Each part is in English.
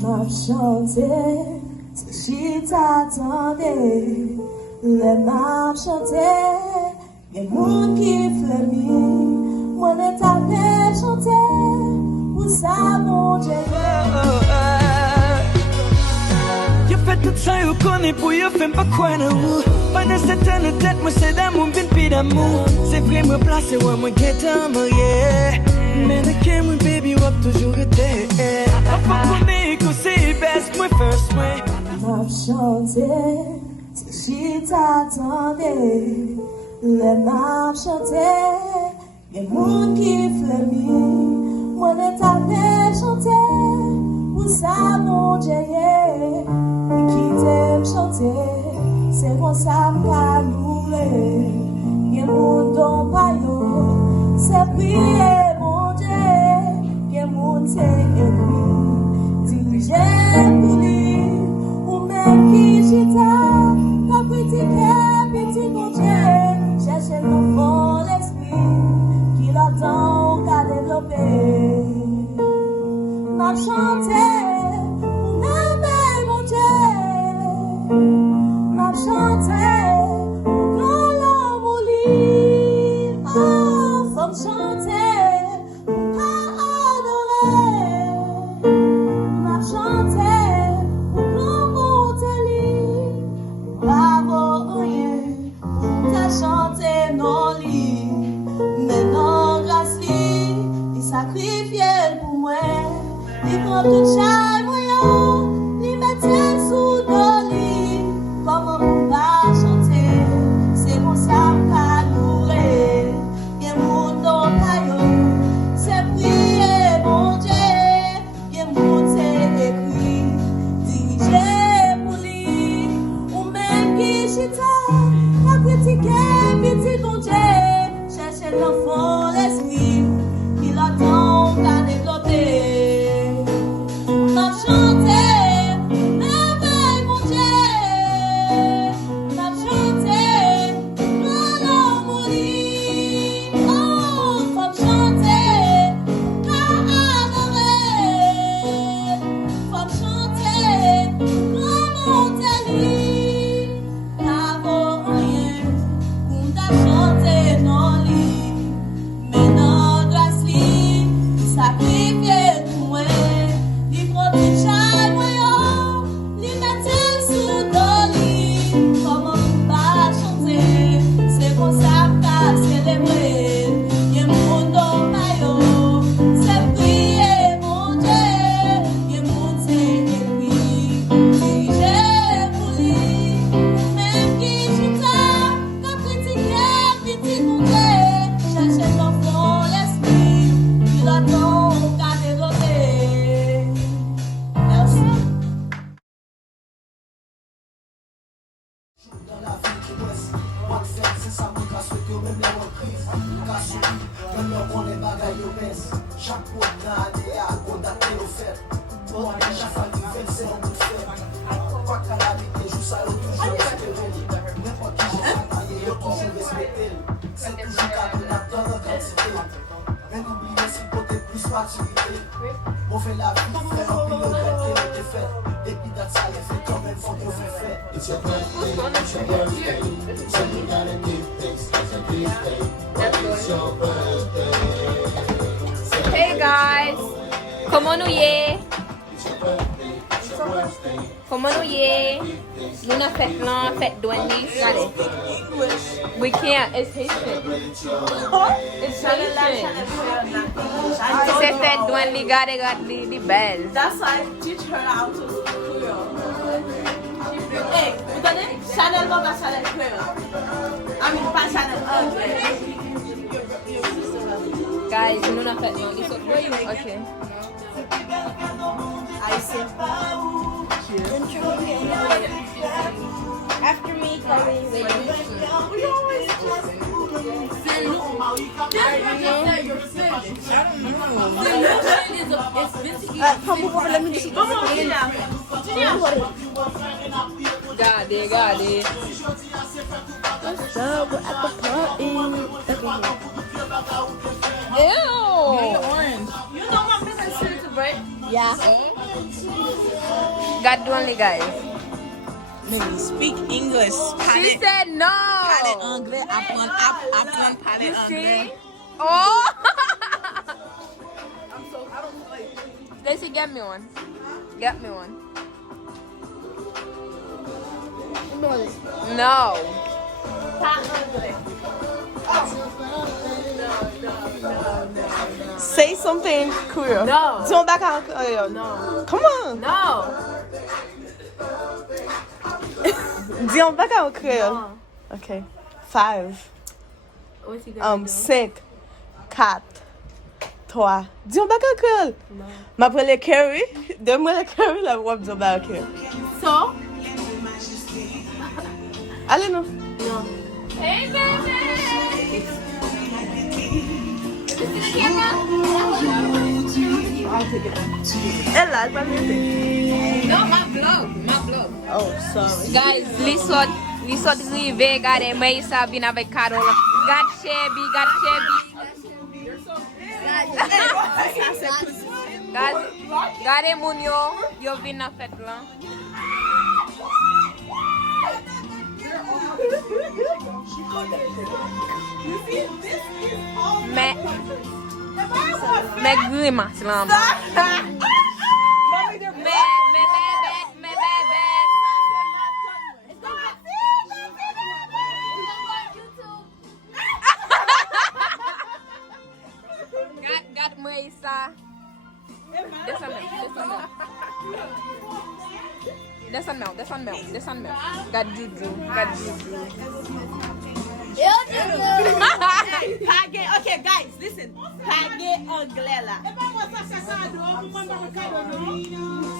m'a chanté, c'est qui t'attendait. Les m'a chanté, les moun qui flémit. Moi ne t'avais chanté, pour ça mon Dieu. You fait tout ça, you connais pour you fait pas quoi de vous. Pendant cette tête, moi c'est d'amour, bin pi d'amour. C'est vrai, me placer, ouais, moi get marié. Mais le camera, baby, wap toujours été. Papa connaît que c'est best, moi first, moi. M'a chanté, c'est qui t'attendait. Les m'a chanté, les moun qui flémit. Moi ne t'avais chanté, pour ça mon Dieu. Qui t'aime chanter, c'est pour ça m'ka louer. Y'a mon don payo, c'est prier mon Dieu. Y'a mon c'est diriger pour lui. Ou même qui chita, la critique, petit mon Dieu. Chercher l'enfant l'esprit, qui l'attend qu'à développer. M'a chanté, ou même mon Dieu. M'a chanté, ou quand l'homme au lit. Oh, faut me chanter, ou adorer. M'a chanté, ou quand monter lit. Bravo, rien, t'as chanté non lit. Maintenant, grâce lit, il sacrifié pour moi. Il prend tout chaque moyen, il mettait sous le lit. Comment on va chanter, c'est mon sam qu'à louer. Et mon nom caillou, c'est prier mon Dieu. Et mon c'est écrit, diriger pour lui. Ou même qui chita, à critiquer, petit mon Dieu. Chercher l'enfant l'esprit, qui l'attend qu'à développer. M'a chanté, merveille mon Dieu. M'a chanté, l'homme au lit. Oh, faut me chanter, adorer. Faut me chanter, monter lit. Bravo, rien, on t'a chanté non lit. Maintenant, grâce lit, sacrifié pour moi. Il prend tout chaque moyen, il mettait sous le lit. Comment on va chanter, c'est pour ça qu'à célébrer. Y'a mon don maillot, c'est prier mon Dieu. Y'a mon c'est écrit, diriger pour lui. Même qui chita, quand critiquer, petit mon Dieu. Chercher l'enfant l'esprit, il attend qu'à développer. Merci. Dans la vie de l'Ouest, pas de fête, c'est ça, mon casse que même les reprises. Casse comme leur on les bagailles au baisse. Chaque fois dans l'année, à condamner au fait. Bon, déjà fallu faire, c'est un bout de fait. Pas qu'à la vie, les jours, ça y'a toujours espéré. N'importe qui, j'ai bataillé, y'a toujours respecté. C'est toujours qu'à nous attendre en quantité. Mais n'oubliez si côté plus maturité. On fait la vie, fait un peu de regretter les défaites. Depuis date, ça y est fait quand même, faut qu'on fait. It's your birthday, it's your birthday. So you gotta give thanks, it's a big day. It's your birthday. Hey guys, comment nous y est? It's your birthday, it's your birthday. Comment nous y est? Nous n'a fait là, fait Dwinly. Regardez. We can't, it's Haitian. It's Haitian. C'est fait Dwinly got the bell. That's why I teach her how to Creole. Hey, vous connaissez Chanel va pas Chanel Creole. I mean, pas Chanel anglais. Guys, nous n'a fait là. It's okay. Okay. I said, After me, Chloe, we always come over, let me see. Come on, Gina. Got it. What's up? We're at the party. Ew. You know my business is to break. Yeah. Got Dwinly, guys. Maybe speak English. She said no. Parler anglais. Apprendre parler You anglais. see? Oh. I'm so, I don't play. Stacy, get me one. Get me one. No. Say something Creole. No. Dis back en Creole. No. Come on. No. Dis back en Creole. No. Okay. 5. What's he gonna do? 5, 4, 3. Dis back en Creole. No. M'appelle le curry. Donne-moi le curry, là, on va dire back en Creole. So? Allez, non. No. Hey, baby. You see the camera? Elle là, elle va m'aider. No, my vlog. My vlog. Oh, sorry. Guys, li sot rive, gade mwen sa vin avek Karola. Gade Shelby, gade Shelby. Gade moun yo vin na fet lan. Me grimas lan. Me bebet. Gat mwen sa. Desan mel. Gat juju. Page, okay, guys, listen. Page anglais là.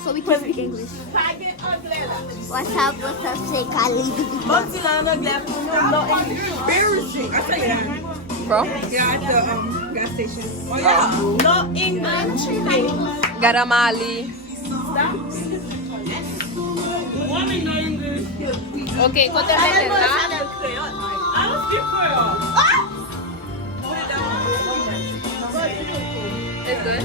So we can speak English. Page anglais là. What's up, say Kylie? Bon, si là en anglais pour nous, no English. Embarrassing. I tell you that. Bro, Yeah, at the gas station. Oh yeah. No English. gat Amali. Woman no English. Okay, kote menen la. I don't speak Creole. It's good.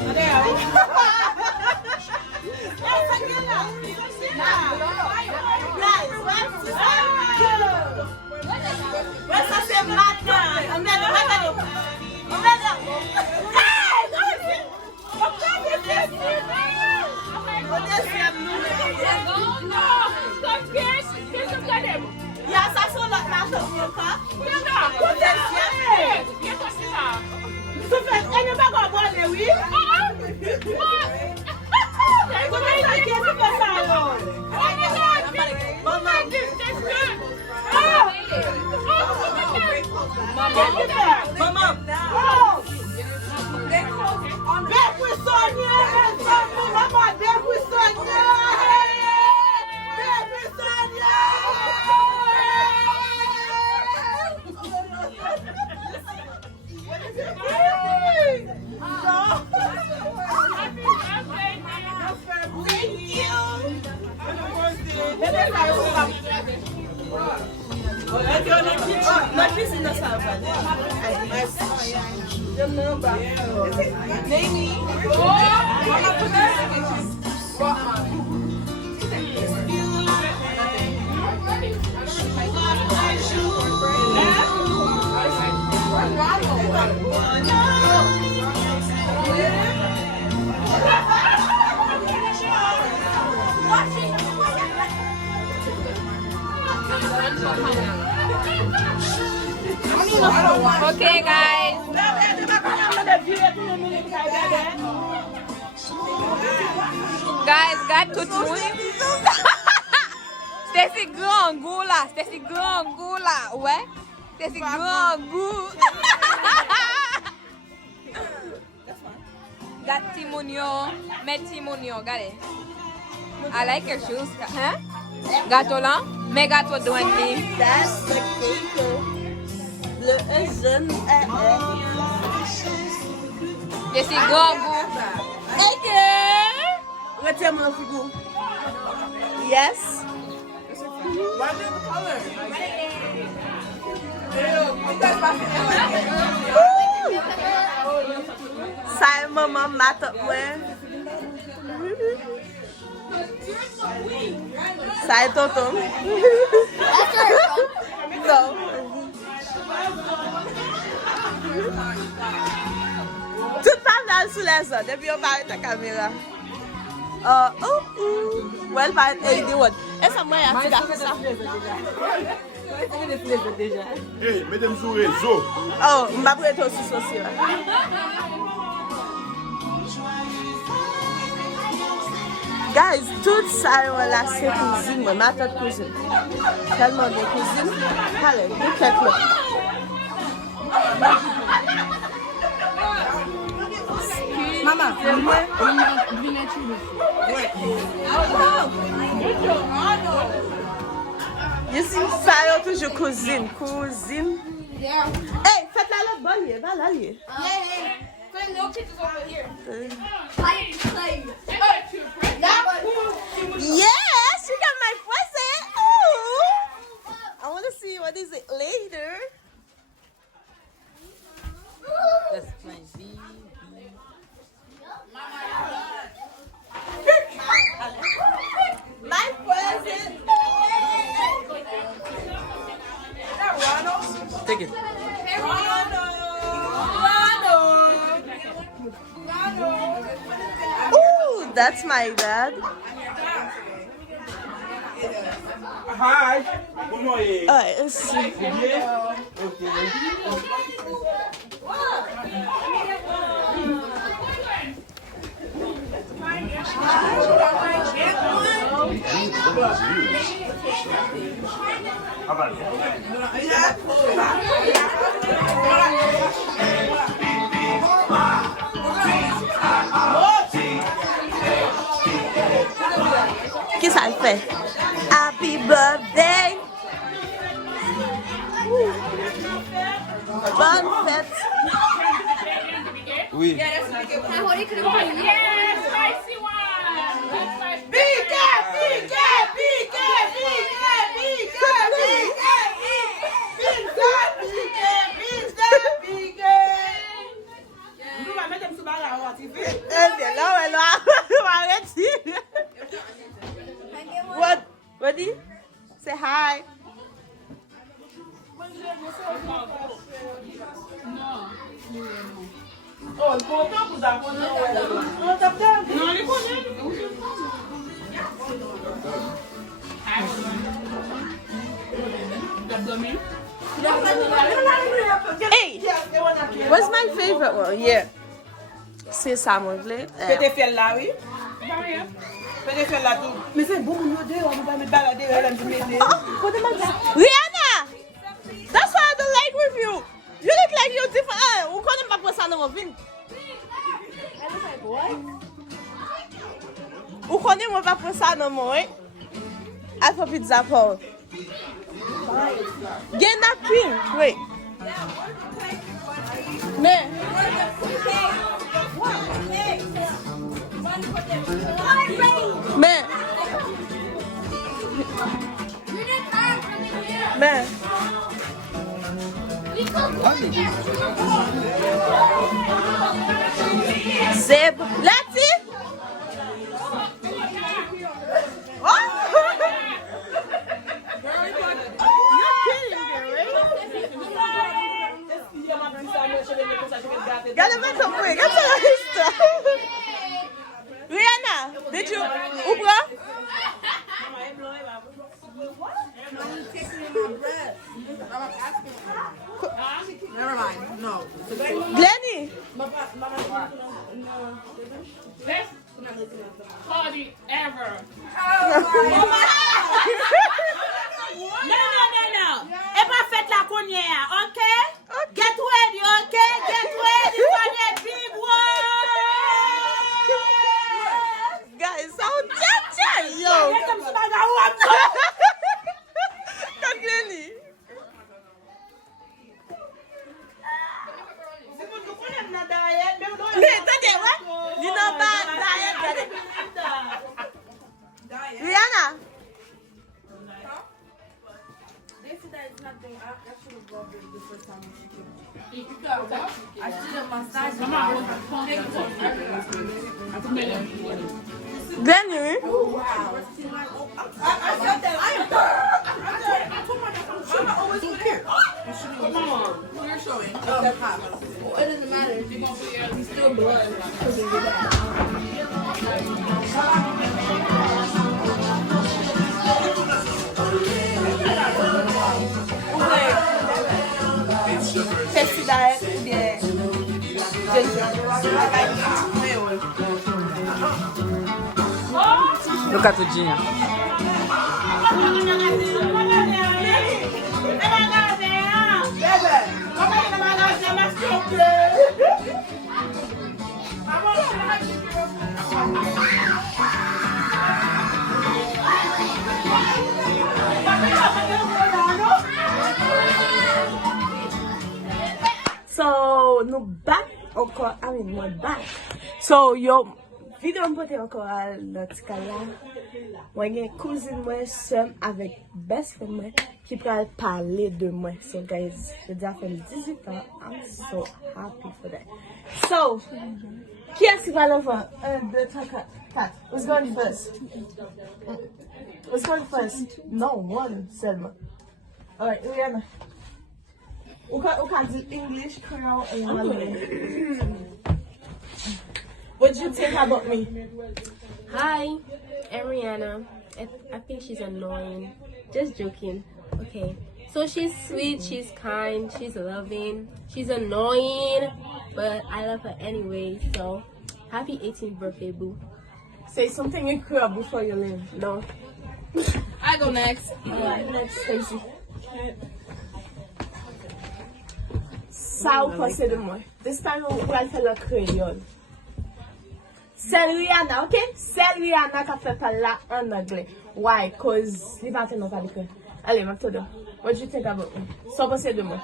Okay, guys. Guys, got tout moun. Stacy grand goût là. Ouais. Stacy grand goût. Got Timonio. Met Timonio, regardez. I like your shoes. Hein? Gâteau là. Mais gâteau Dwinly. That's the cake. Le jeune Stacy grand goût. Retire-moi le frigo. Yes. Ça, maman mate up, ouais. Ça est tonton. That's where it's from. Non. Toute femme là sous les autres, depuis on parle de ta caméra. Well, pas aider what? Est-ce que moi il y a ça? Hey, mesdames sur réseau. Oh, on va prêter aussi social. Guys, tout ça là c'est cuisine, moi ma tante cuisine. Tellement de cuisine. Allez, deux quelques là. Maman, you see, ça y est toujours cuisine. Hey, faites la l'autre bonne, va là, lié. Yes, you got my present. Ooh. I want to see what is it later. That's my baby. My present. Take it. Ooh, that's my dad. Hi. Good morning. Alright, let's see. Qu'est-ce que ça fait? Happy birthday! Bonne fête! Oui. What? Ready? Say hi. Hey, what's my favorite one? Yeah. C'est ça, mon blé. Peut-être faire là, oui. Peut-être faire là tout. Mais c'est bon, nous deux, on va me balader, elle va me mettre. Rihanna! That's why I don't like with you. You look like you're different. Ou connaît pas pour ça dans mon film. Ou connaît moi pas pour ça dans mon, hein? Alpha pizza pour. Get that cream, wait. Mais. Mais. Mais. Zeb. Let's see. Gotta make some quick. I'm sorry. Rihanna, did you? Ubra? Never mind, no. Glenny. Best party ever. No. Et pas faites la connière, okay? Get ready, okay? Get ready for the big one. Guys, so cha yo. Come Glenny. Rihanna. They said that it's nothing. I should have loved it the first time when she came. I should have massaged Glenny. I said that. diet ou bien ginger. Look at Virginia. So, nou back encore, moi back. So, yo, video mpote encore à l'autre kala. Moi, gen cousine moi, sem avec best friend moi, qui pral parler de moi. So, guys, je dis à faire 18 ans. I'm so happy for that. So, qui est-ce qui va l'enfant? 1, 2, 3, 4. Who's going first? Who's going first? No, one seulement. Alright, Rihanna. Ou can do English, Creole, and Malay. What do you think about me? Hi, I'm Rihanna. I think she's annoying. Just joking. Okay. So she's sweet, she's kind, she's loving, she's annoying, but I love her anyway. So happy 18th birthday, boo. Say something in Creole before you leave. No. I go next. Alright, next, Stacy. Ça ou pensez de moi? This time we will faire le créole. C'est Rihanna, ok? C'est Rihanna qui a fait parler en anglais. Why? Cause il va faire non pas d'écrit. Allez, Mactodo. What do you think about me? Ça pensez de moi?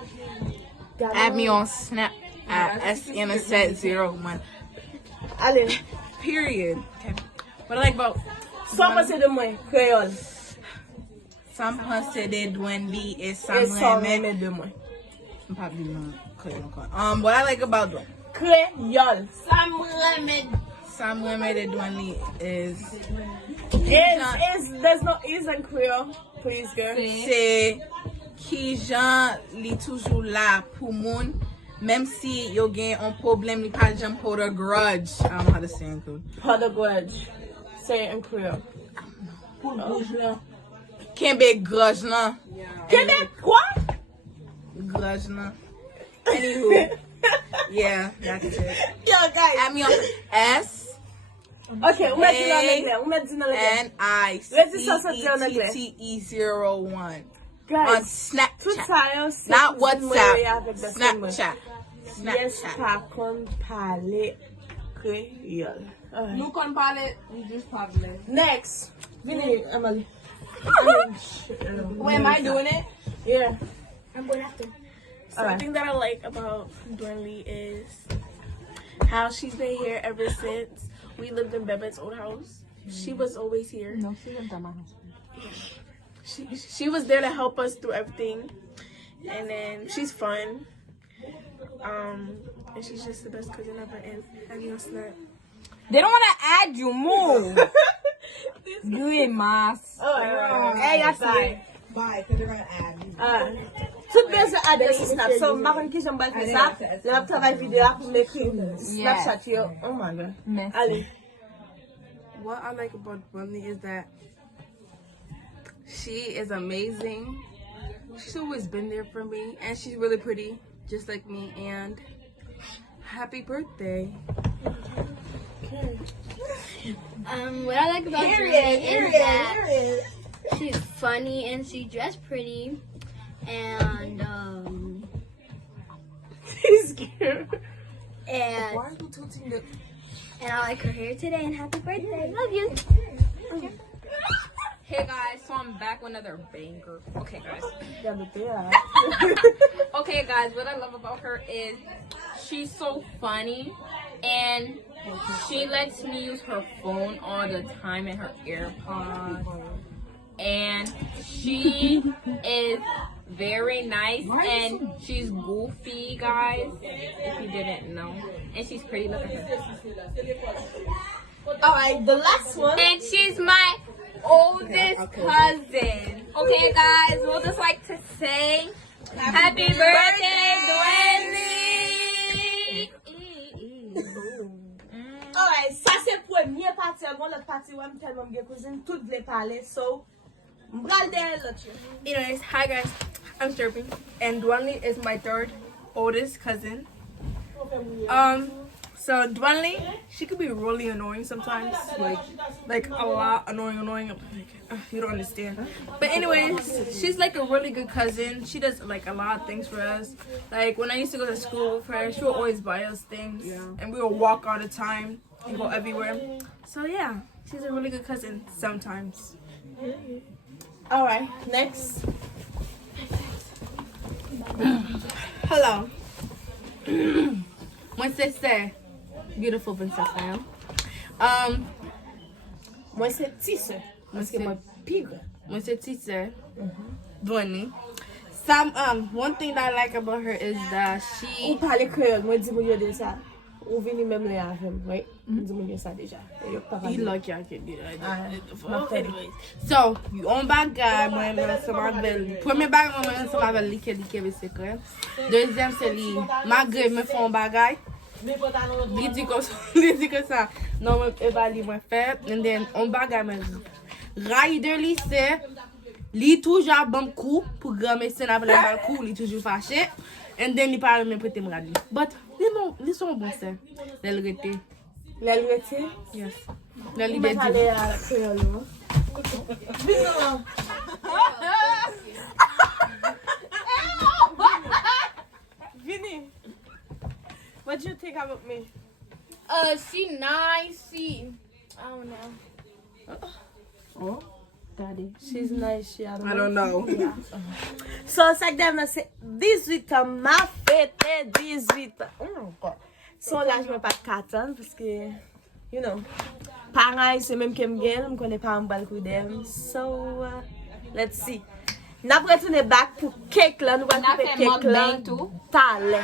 Add me on Snap at SNSet01. Allez. Period. Okay. What I like about Ça pensez de moi? Créole. some pensée de Dwinly is Et ça some même de moi. probably not clear. What I like about Dwinly. Créole. Some women de Dwinly is There's no is in Creole. Please, girl. c'est kijan li toujours là pour moun. Même si yo gen un problème, li pa jam hold a grudge. I don't know how to say it. Hold a grudge. Say it in Creole. Can't be grudge, no. Can't be what? Grudge, no. Anywho, yeah, that's it. Yo, guys. Add me on S. Okay, on met dit en anglais. On met dit en anglais. NICETTE01 on Guys, Snapchat, tout ça, yo, c'est not tout WhatsApp. avec des films. Snapchat. Yes, par contre, parler créole. Nous qu'on parle, we just parle. Next. Vini, Emily. Wait, am I doing it? Yeah. I'm going after. Something that I like about Dwinly is how she's been here ever since we lived in Bebe's old house. She was always here. No, she lived at my house. She was there to help us through everything, and then she's fun. And she's just the best cousin ever. And having us that. They don't want to add you. Move. You ain't mass. Hey, that's it. Bye, because they're going to add you. Tout bien se adè sur Snap. So, m'a kon ki j'aime pas faire ça. La travail vidéo pour m'écrire Snapchat yo. Oh my god. Allez. What I like about Dwinly is that she is amazing. She's always been there for me, and she's really pretty, just like me. And happy birthday. What I like about Dwinly is that she's funny and she dressed pretty, and He's scared. and Why are you touching the... and I like her hair today. And happy birthday! Love you. Hey guys, so I'm back with another banger. Okay guys. Yeah. Okay guys, what I love about her is she's so funny and she lets me use her phone all the time and her AirPods. And she is very nice and she's goofy, guys, if you didn't know. And she's pretty, look at her. Alright, the last one. And she's my oldest cousin. Okay guys, we'll just like to say happy birthday, Dwinly! Alright, ça c'est premier parti. L'autre parti, ouais, m'telle mon cousine, toutes vle parler. So, m'bral de l'autre. Anyways, hi guys, I'm Sturpin, and Dwinly is my third oldest cousin. So Dwinly, she could be really annoying sometimes, like a lot annoying. Like, you don't understand. But anyways, she's like a really good cousin. She does like a lot of things for us. Like when I used to go to school with her, she would always buy us things, and we would walk all the time and go everywhere. So yeah, she's a really good cousin sometimes. All right, next. Hello. My sister, beautiful princess I am. Moi c'est tisse. Parce que moi pire. My sister, Dwinly. One thing that I like about her is that she. Ou parle créole, moi dis moi de ça. Ou vini même les avec, oui. Dis moi ça déjà. You lucky I can do that. Anyways. So, on bagay, moi c'est ma belle. Premier bagay, moi c'est ma belle like ve secret. Deuxième c'est li. Malgré me font bagay. Li di comme ça. Non, moi évali moi fait. And then on bagay moi rider li c'est li toujours bon coup pour grammer c'est n'a pas coup, li toujours fâché. And then li parle même prêter me radli. But li sont bon c'est. L'elle rete. L'elle rete? Yes. L'elle va aller à la créole. Vinny, what do you think about me? She nice. She, I don't know. Oh, daddy. She's nice. I don't know. Yeah. So, ça que j'aime, c'est 18 ans. Ma fête est 18 ans. So, là, je ne vais pas 4 ans parce que, you know, pareil, c'est même qu'elle me gagne. Je ne connais pas un bal coup d'elle. So, let's see. Nous allons retourner back pour cake là. Nous allons couper cake là. Talé.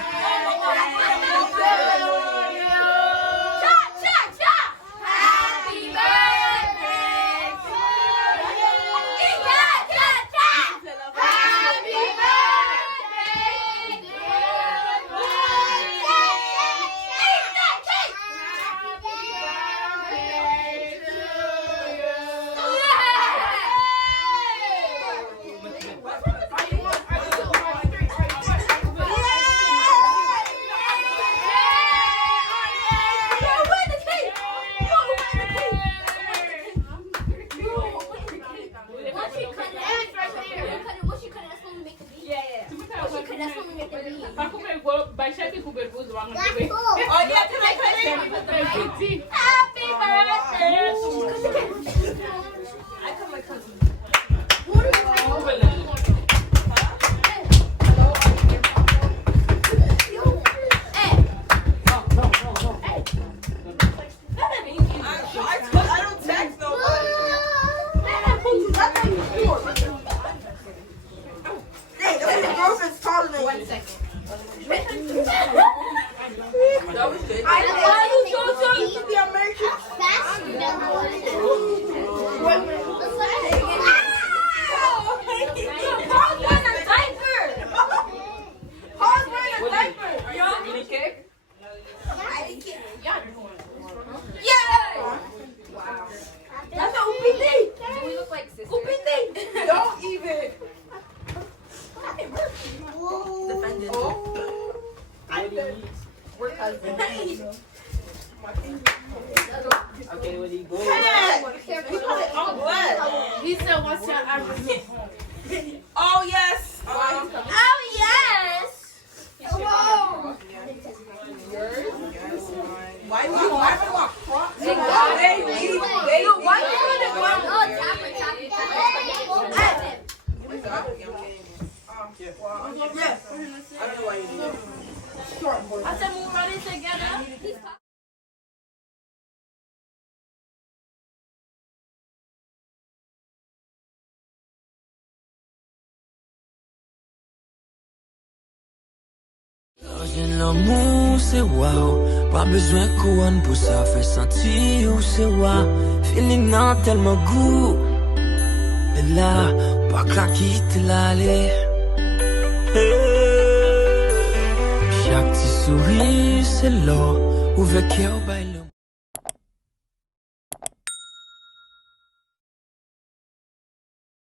He said, what's your average? Oh, yes. Oh, yes. Whoa. Yours? Why do you want crocs? Why I don't know why you do that. I said, we're running together. L'amour c'est wow, pas besoin couronne pour ça faire sentir où c'est wow. Feeling n'a tellement goût, et là, pas qu'à quitter l'aller. Chaque petit sourire c'est l'or, ouvert cœur by l'homme.